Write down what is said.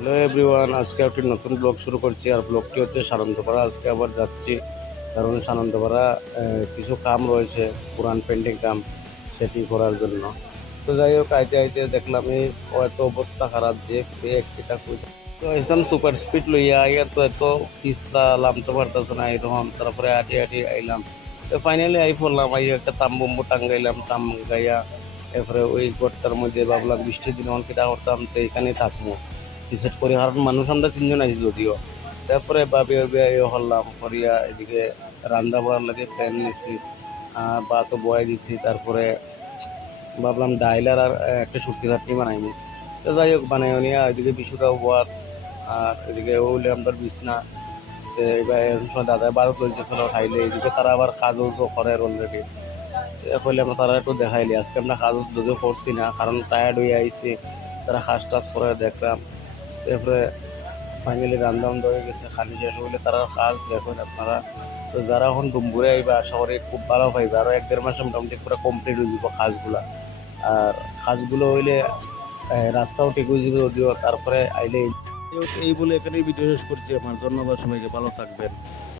Hello everyone, আজকে একটি নতুন ব্লগ শুরু করছি। আর ব্লগটি হচ্ছে সানন্দপাড়া। আজকে আবার যাচ্ছি কারণ সানন্দপাড়া কিছু কাম রয়েছে, পুরান পেন্টিং কাম, সেটি করার জন্য। তো যাই হোক, আইতে আইতে দেখলাম এই এত অবস্থা খারাপ যে একটা তো এসম সুপার স্পিড লইয়া আইয়ার তো এত পিছলা লামতে পারতেছে না এরকম। তারপরে আটি আটি আইলাম, তো ফাইনালি আই পড়লাম, আই একটা তাম্বুম্বু টাঙ্গাইলাম, টাঙ্গাইয়া এরপরে ওই ঘরটার মধ্যে ভাবলাম বৃষ্টির দিন অনেক কিটা করতাম, তো এখানেই থাকবো ডিসাইড করি। কারণ মানুষ আমরা তিনজন আছি যদিও। তারপরে ভাবি ভাবি হলাম করিয়া এদিকে রান্না বাড়ার লাগে প্ল্যান নিয়েছি, বা তো বয়ে দিছি। তারপরে ভাবলাম ডাইল আর একটা শুটকি চাটনি বানাইনি। তো যাই হোক বানাই নিয়ে এদিকে বিশুটাও বাদ, আর এদিকে ওইলে আমার বিছনা। তো এবার এরকম সময় দাদা বারো চলতেছিল খাইলে, এদিকে তারা আবার কাজও তো করে অলরেডি। কইলে আমরা তারা একটু দেখাইলি আজকে আমরা কাজ যদিও করছি না, কারণ টায়ার্ড হয়ে আইছি। তারা কাজ টাজ করে দেখলাম। তারপরে ফাইনালি রান্না বান্না হয়ে গেছে, খালি শেষ হইলে তারা কাজ দেখুন আপনারা। তো যারা এখন ডুমবুরে আইবা আশা করি খুব ভালো পাইবে, আরো এক দেড় মাসে মোটামুটি পুরো কমপ্লিট হয়ে যাব কাজগুলা। আর কাজগুলো হইলে রাস্তাও ঠিক হয়ে যাবে যদিও। তারপরে আইলে এই বলে এখানেই ভিডিও শেষ করছি আমার। ধন্যবাদ সবাইকে, ভালো থাকবেন।